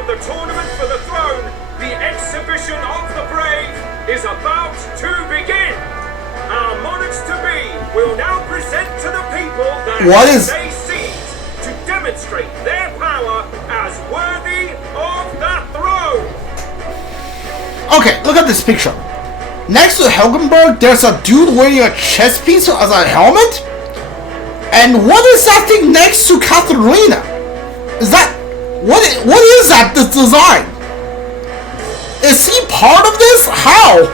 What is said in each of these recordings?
of the tournament for the throne, the exhibition of the brave, is about to begin. Our monarchs-to-be will now present to the people that they seize to demonstrate their power as worthy of the throne. Okay, look at this picture. Next to Helgenberg, there's a dude wearing a chest piece as a helmet. And what is that thing next to Katharina? Is that... What is that, this design? Is he part of this? How?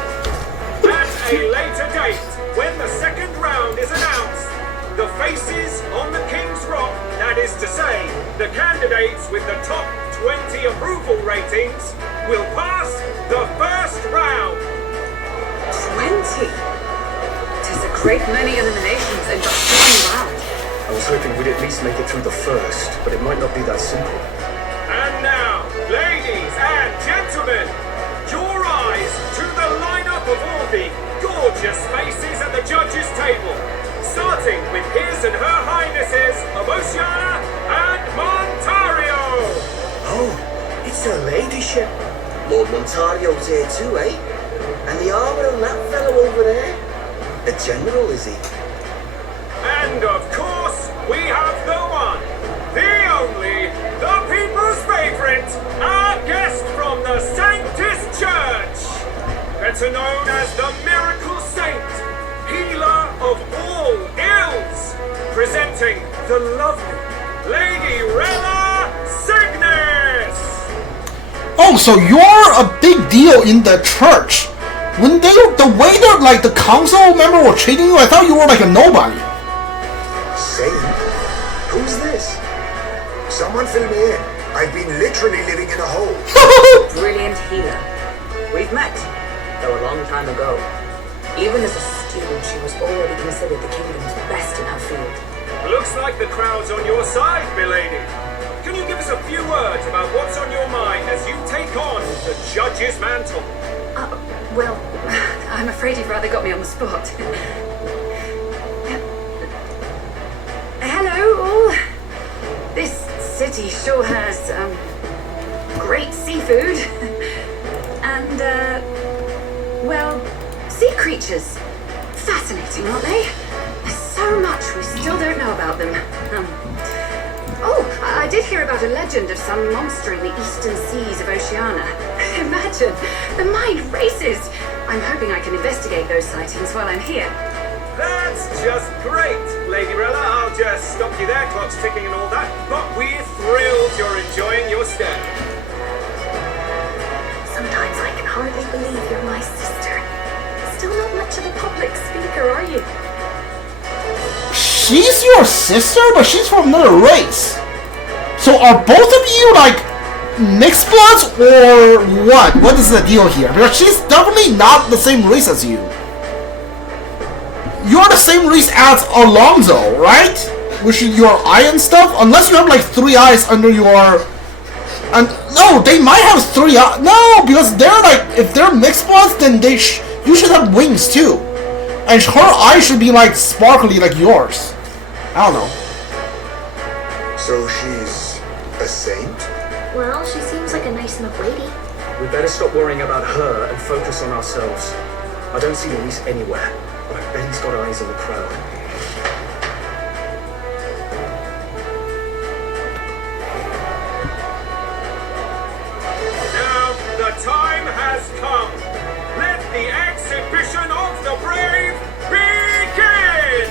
At a later date, when the second round is announced, the faces on the King's Rock, that is to say, the candidates with the top 20 approval ratings, will pass the first round. 20? Tis a great many eliminations in just one round. I was hoping we'd at least make it through the first, but it might not be that simple. And now, ladies and gentlemen, your eyes to the lineup of all the gorgeous faces at the judges' table, starting with his and her highnesses of Oceania and Montario. Oh, it's a ladyship. Lord Montario's here too, eh? And the armor on that fellow over there? A general, is he? And of course, we have the one, the only, the people's favorite, our guest from the Sanctus Church, better known as the Miracle Saint, healer of all ills, presenting the lovely Lady Rella Cygnus. Oh, so you're a big deal in the church. When the way that like the council member were treating you, I thought you were like a nobody. Saint? Who's this? Someone fill me in. I've been literally living in a hole. Brilliant healer. We've met, though a long time ago. Even as a student, she was already considered the kingdom's best in her field. Looks like the crowd's on your side, milady. Can you give us a few words about what's on your mind as you take on the judge's mantle? Well, I'm afraid you've rather got me on the spot. Hello, all. This city sure has, great seafood. And, well, sea creatures. Fascinating, aren't they? There's so much we still don't know about them. I did hear about a legend of some monster in the eastern seas of Oceania. Imagine, the mind races. I'm hoping I can investigate those sightings while I'm here. That's just great, Lady Rella. I'll just stop you there, clock's ticking and all that. But we're thrilled you're enjoying your stay. Sometimes I can hardly believe you're my sister. Still not much of a public speaker, are you? She's your sister, but she's from another race. So are both of you like mixed bloods or what? What is the deal here? Because she's definitely not the same race as you. You're the same race as Alonso, right? Which is your eye and stuff? Unless you have like 3 eyes under your... And no, they might have 3 eyes. No, because they're like... If they're mixed bloods, then you should have wings too. And her eye should be like sparkly like yours. I don't know. So she's a saint? Well, she seems like a nice enough lady. We'd better stop worrying about her and focus on ourselves. I don't see Luis anywhere, but I bet he's got eyes on the crowd. Now the time has come. Let the exhibition of the brave begin!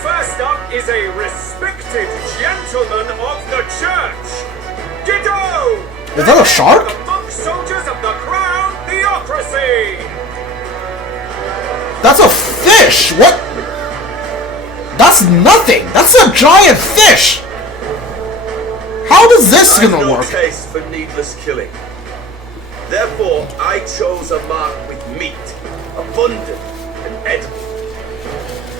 First up is a respected gentleman of the church. Giddo! Is that a shark? The monk soldiers of the crown theocracy! That's a fish! What? That's nothing! That's a giant fish! How does this gonna work? I've no taste for needless killing. Therefore, I chose a mark with meat, abundant and edible.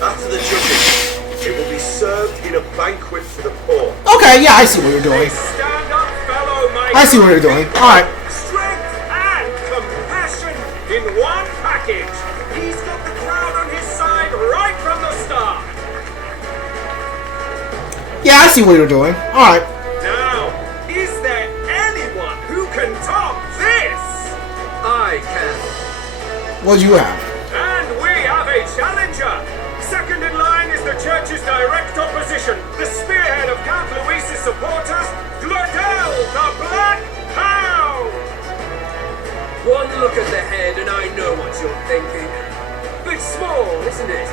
After the judging, it will be served in a banquet for the poor. Okay, yeah, I see what you're doing. Stand up, fellow, my I see what you're doing. Alright. Strength and compassion in one package. He's got the crowd on his side right from the start. Yeah, I see what you're doing. Alright. Now, is there anyone What do you have? And we have a challenger! Second in line is the church's direct opposition, the spearhead of Count Luis's supporters, Glodell, the Black Hound! One look at the head and I know what you're thinking. Bit small, isn't it?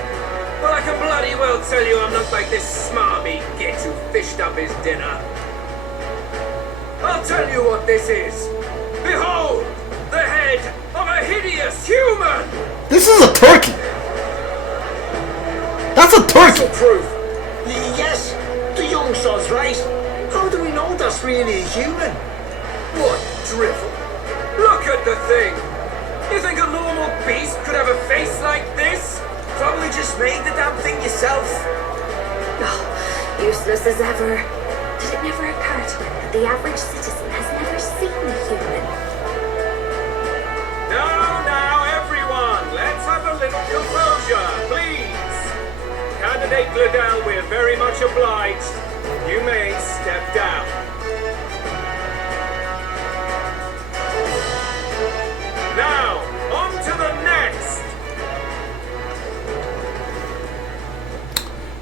But I can bloody well tell you I'm not like this smarmy git who fished up his dinner. I'll tell you what this is. Behold, the head of a hideous human! This is a turkey. That's a turkey. Proof. Yes, the young sod's right. How do we know that's really a human? What drivel? Look at the thing! You think a normal beast could have a face like this? Probably just made the damn thing yourself. Oh, useless as ever. Did it never occur to him that the average citizen has never seen a human? Now, everyone, let's have a little composure, please. Candidate Glodell, we're very much obliged. You may step down. Now, on to the next.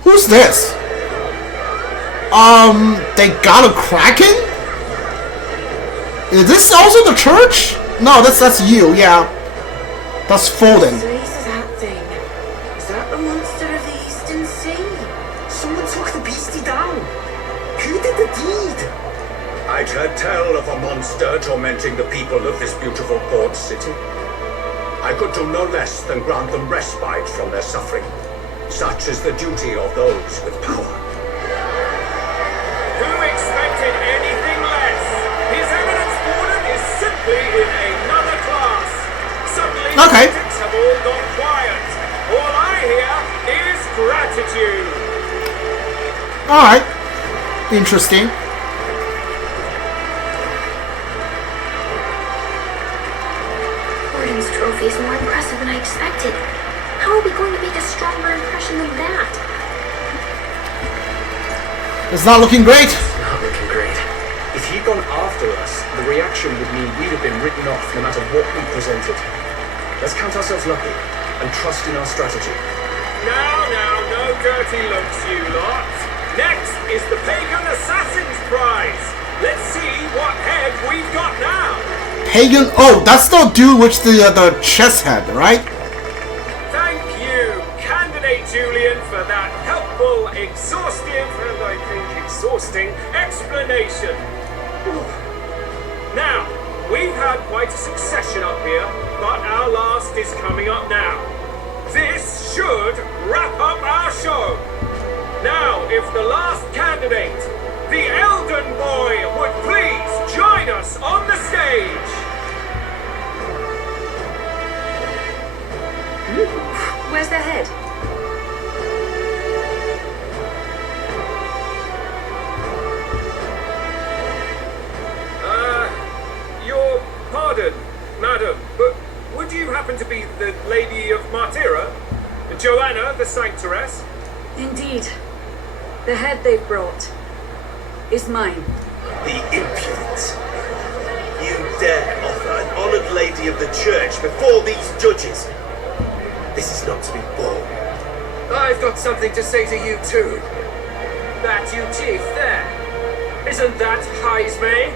Who's this? They got a Kraken? Is this also the church? No, that's you, yeah. That's Foden. What is that thing? Is that the monster of the Eastern Sea? Someone took the beastie down. Who did the deed? I'd heard tell of a monster tormenting the people of this beautiful port city. I could do no less than grant them respite from their suffering. Such is the duty of those with power. Who expected anything less? His Eminence Warden is simply in another class. Suddenly, Okay. critics have all gone quiet. All I hear is gratitude. Alright. Interesting. Warden's trophy is more impressive than I expected. How are we going to make a stronger impression than that? It's not looking great. Not looking great. If he'd gone after us, the reaction would mean we'd have been written off no matter what we presented. Let's count ourselves lucky and trust in our strategy. Now, no dirty looks, you lot. Next is the Pagan Assassin's Prize. Let's see what head we've got now. Pagan. Oh, that's the dude with the chest head, right? Thank you, Candidate Julian, for that helpful, exhaustive, and I think exhausting explanation. Whew. Now, we've had quite a succession up here, but our last is coming up now. This should wrap up our show. Now, if the last candidate, the Elden Boy, would please join us on the stage. Where's the head? Your pardon, madam, but would you happen to be the Lady of Martyra? Joanna, the Sanctoress? Indeed. The head they've brought is mine. The impudence. You dare offer an honoured lady of the church before these judges. This is not to be borne. I've got something to say to you too. That you chief there. Isn't that Heismay?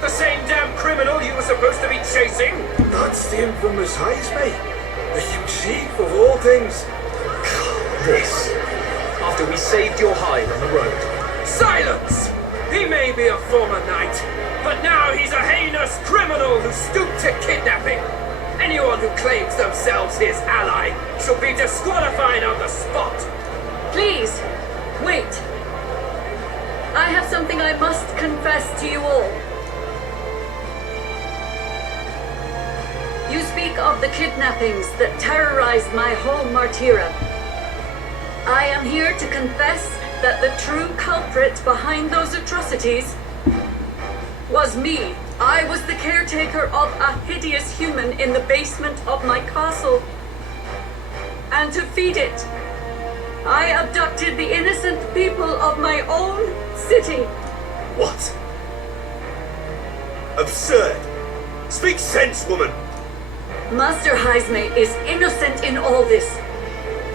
The same damn criminal you were supposed to be chasing? That's the infamous Heismay. The huge chief of all things. This, after we saved your hide on the road. Silence! He may be a former knight, but now he's a heinous criminal who stooped to kidnapping. Anyone who claims themselves his ally shall be disqualified on the spot. Please, wait. I have something I must confess to you all. You speak of the kidnappings that terrorized my home, Martyra. I am here to confess that the true culprit behind those atrocities was me. I was the caretaker of a hideous human in the basement of my castle. And to feed it, I abducted the innocent people of my own city. What? Absurd. Speak sense, woman. Master Heisme is innocent in all this.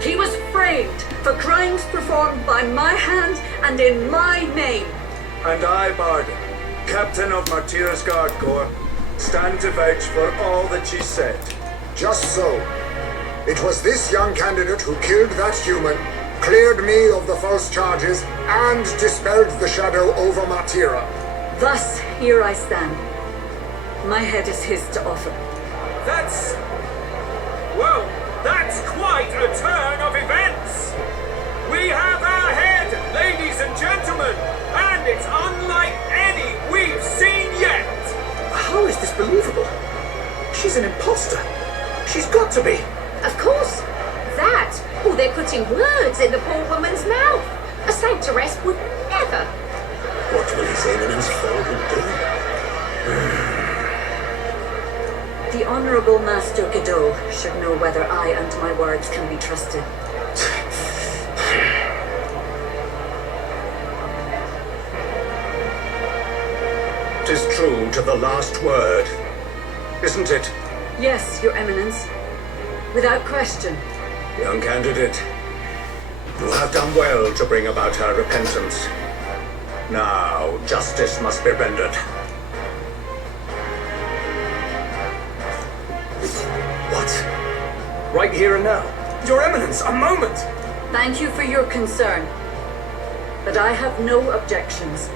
He was framed for crimes performed by my hand and in my name. And I, Barden, captain of Martira's Guard Corps, stand to vouch for all that she said. Just so. It was this young candidate who killed that human, cleared me of the false charges, and dispelled the shadow over Martira. Thus, here I stand. My head is his to offer. That's quite a turn of events. We have our head, ladies and gentlemen, and it's unlike any we've seen yet. How is this believable? She's an imposter. She's got to be. Of course. That, or they're putting words in the poor woman's mouth. A sanctoress would never. What will His Eminence Felden do? The Honorable Master Godot should know whether I and my words can be trusted. 'Tis true to the last word, isn't it? Yes, Your Eminence. Without question. Young candidate, you have done well to bring about her repentance. Now, justice must be rendered. What? Right here and now? Your Eminence, a moment! Thank you for your concern. But I have no objections.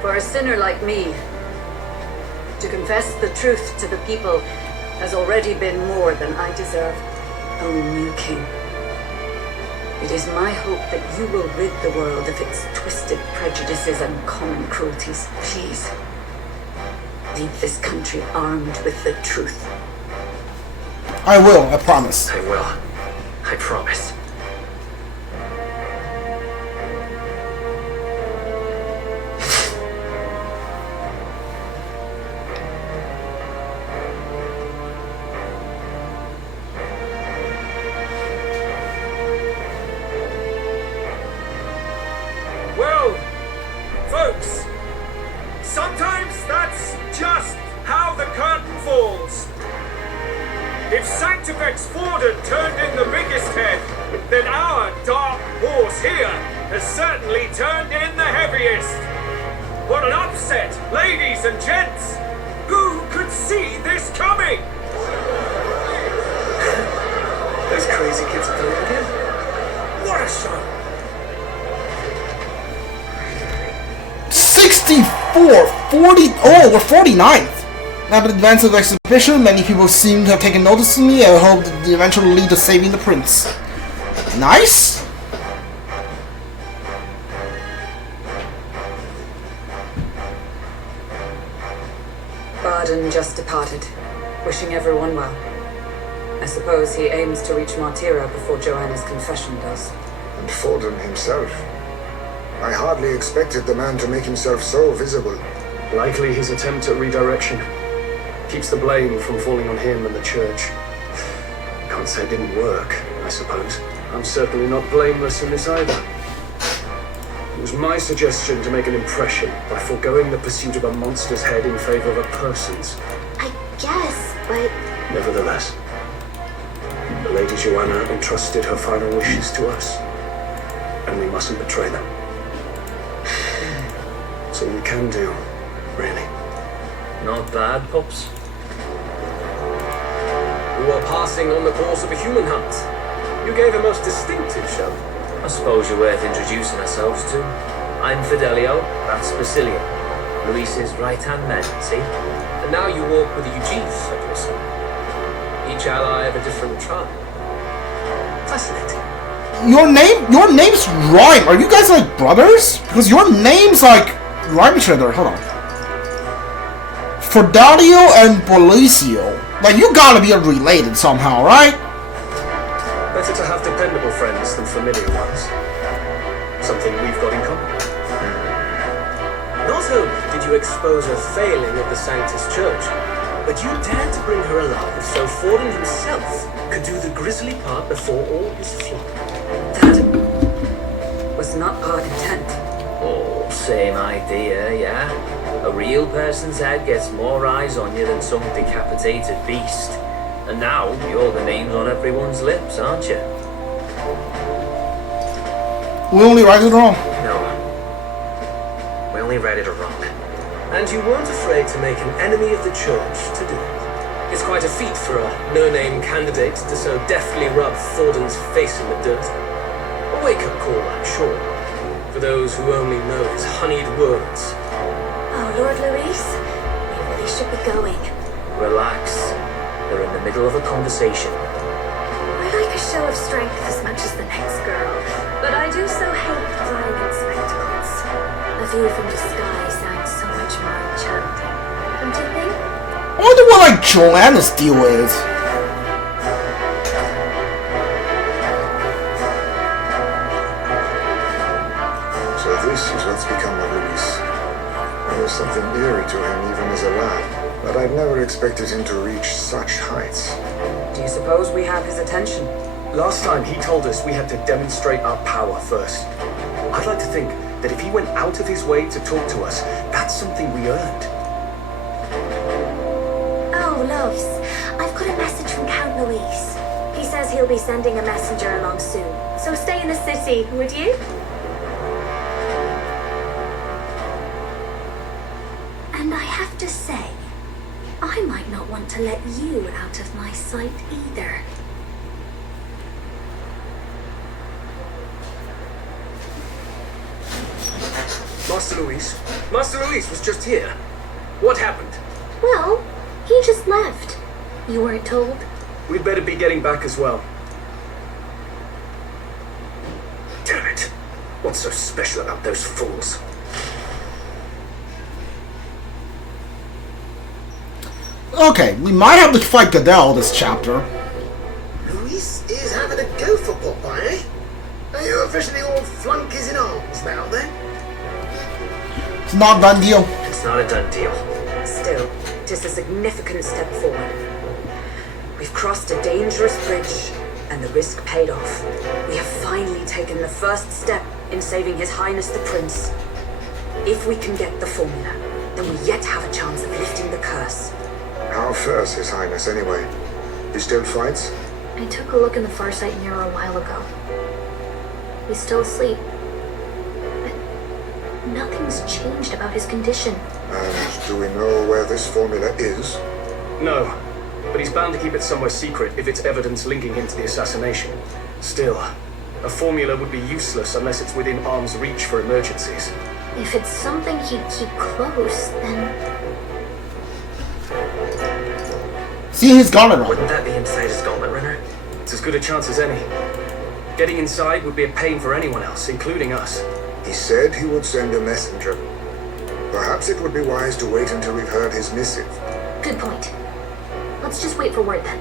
For a sinner like me, to confess the truth to the people has already been more than I deserve. O new king, it is my hope that you will rid the world of its twisted prejudices and common cruelties. Please, leave this country armed with the truth. I will, I promise. I will. I promise. Well, folks, sometimes that's just how the curtain falls. If Sanctifex Forden turned in the biggest head, then our dark horse here has certainly turned in the heaviest. What an upset, ladies and gents! Who could see this coming? Those crazy kids are coming again. What a show! 64! 40... Oh, we're 49th! After the advance of the exhibition, many people seem to have taken notice of me. I hope that the eventual lead to saving the prince. Nice! Baden just departed, wishing everyone well. I suppose he aims to reach Martira before Joanna's confession does. And Forden himself. I hardly expected the man to make himself so visible. Likely his attempt at redirection. Keeps the blame from falling on him and the church. Can't say it didn't work, I suppose. I'm certainly not blameless in this either. It was my suggestion to make an impression by foregoing the pursuit of a monster's head in favor of a person's. I guess, but... Nevertheless, the Lady Joanna entrusted her final wishes to us, and we mustn't betray them. That's all we can do, really. Not bad, Pops. We were passing on the course of a human hunt. You gave a most distinctive show. I suppose you're worth introducing ourselves to. I'm Fidelio, that's Basilia. Luis's right-hand man, see? And now you walk with the Eugenes at your side. Each ally of a different tribe. Fascinating. Your name's rhyme. Are you guys like brothers? Because your names like rhyme each other. Hold on. Fidelio and Policio. Like, you gotta be related somehow, right? Better to have dependable friends than familiar ones. Something we've got in common. Not only did you expose a failing of the Sanctus Church, but you dared to bring her alive so Forden himself could do the grisly part before all his flock. That was not our intent. Oh, same idea, yeah? A real person's head gets more eyes on you than some decapitated beast. And now, you're the names on everyone's lips, aren't you? We only righted it wrong. No. We only righted it wrong. And you weren't afraid to make an enemy of the church to do it. It's quite a feat for a no-name candidate to so deftly rub Thornton's face in the dirt. A wake-up call, I'm sure, for those who only know his honeyed words. Oh, Lord Louis, we really should be going. Relax. They're in the middle of a conversation. I like a show of strength as much as the next girl, but I do so hate flying in spectacles. A view from the sky sounds so much more enchanting, don't you think? I wonder what like Joanna's deal is. So this is what's become of Luis. There was something eerie to him even as a lad, but I'd never expected him to reach such heights. Do you suppose we have his attention? Last time he told us we had to demonstrate our power first. I'd like to think that if he went out of his way to talk to us, that's something we earned. Oh, Lois, I've got a message from Count Luis. He says he'll be sending a messenger along soon, so stay in the city, would you? And I have to say, I might not want to let you out of my sight either. Master Luis was just here. What happened? Well, he just left. You weren't told? We'd better be getting back as well. Damn it. What's so special about those fools? Okay, we might have to fight Goodell this chapter. Luis is having a go for Popeye, eh? Are you officially all flunkies in arms now, then? It's not a done deal. It's not a done deal. Still, it is a significant step forward. We've crossed a dangerous bridge, and the risk paid off. We have finally taken the first step in saving His Highness the Prince. If we can get the formula, then we yet have a chance of lifting the curse. How fares His Highness anyway? He still fights? I took a look in the Farsight mirror a while ago. He's still asleep. But nothing's changed about his condition. And do we know where this formula is? No, but he's bound to keep it somewhere secret if it's evidence linking him to the assassination. Still, a formula would be useless unless it's within arm's reach for emergencies. If it's something he'd keep close, then... See his gauntlet on. Wouldn't that be inside his gauntlet runner? It's as good a chance as any. Getting inside would be a pain for anyone else, including us. He said he would send a messenger. Perhaps it would be wise to wait until we've heard his missive. Good point. Let's just wait for word then.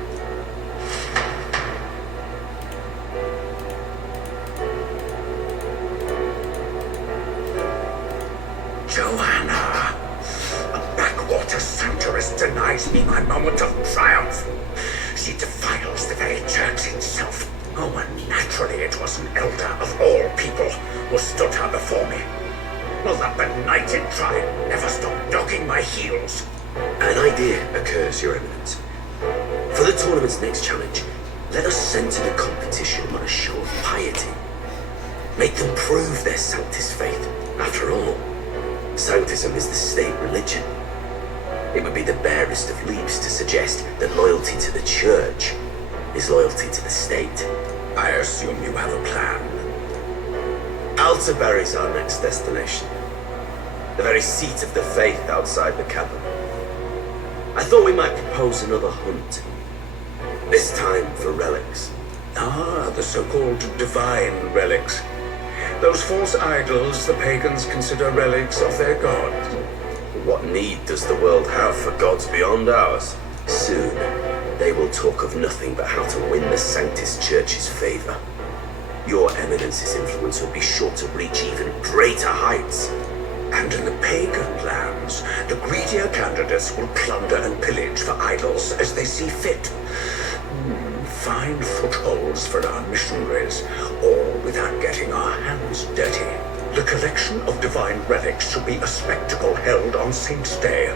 Joanna! A backwater satirist denies me my moment of triumph. She defiles the very church itself. Oh, and naturally it was an elder of all people who stood her before me. Will that benighted tribe never stop dogging my heels? An idea occurs, Your Eminence. For the tournament's next challenge, let us center the competition on a show of piety. Make them prove their Sanctus faith. After all, Sanctism is the state religion. It would be the barest of leaps to suggest that loyalty to the church is loyalty to the state. I assume you have a plan. Altaberry's our next destination. The very seat of the faith outside the capital. I thought we might propose another hunt. This time for relics. Ah, the so-called divine relics. Those false idols the pagans consider relics of their gods. What need does the world have for gods beyond ours? Soon, they will talk of nothing but how to win the Sanctus Church's favor. Your Eminence's influence will be sure to reach even greater heights. And in the pagan lands, the greedier candidates will plunder and pillage for idols as they see fit. Find footholds for our missionaries, all without getting our hands dirty. The collection of divine relics should be a spectacle held on Saint's Day.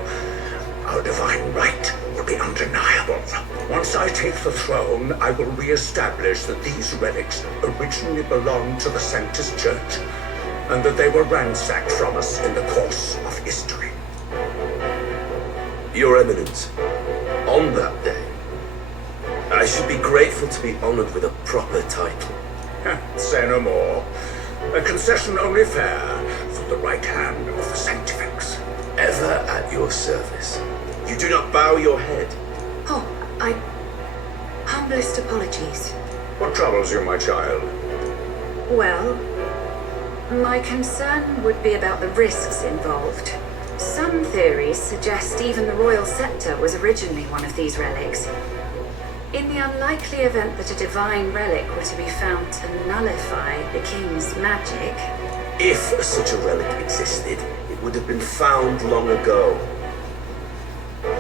Our divine right will be undeniable. Once I take the throne, I will re-establish that these relics originally belonged to the Sanctus Church, and that they were ransacked from us in the course of history. Your Eminence, on that day, I should be grateful to be honored with a proper title. Say no more. A concession only fair from the right hand of the Sanctifex. Ever at your service. You do not bow your head. Oh, humblest apologies. What troubles you, my child? Well, my concern would be about the risks involved. Some theories suggest even the royal scepter was originally one of these relics. In the unlikely event that a divine relic were to be found to nullify the king's magic... If such a relic existed, it would have been found long ago.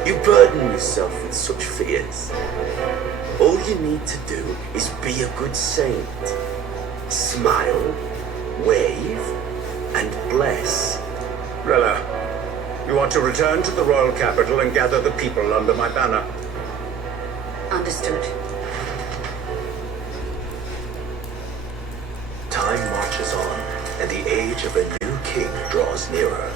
You burden yourself with such fears. All you need to do is be a good saint. Smile, wave, and bless. Rella, you want to return to the royal capital and gather the people under my banner. Understood. Time marches on, and the age of a new king draws nearer.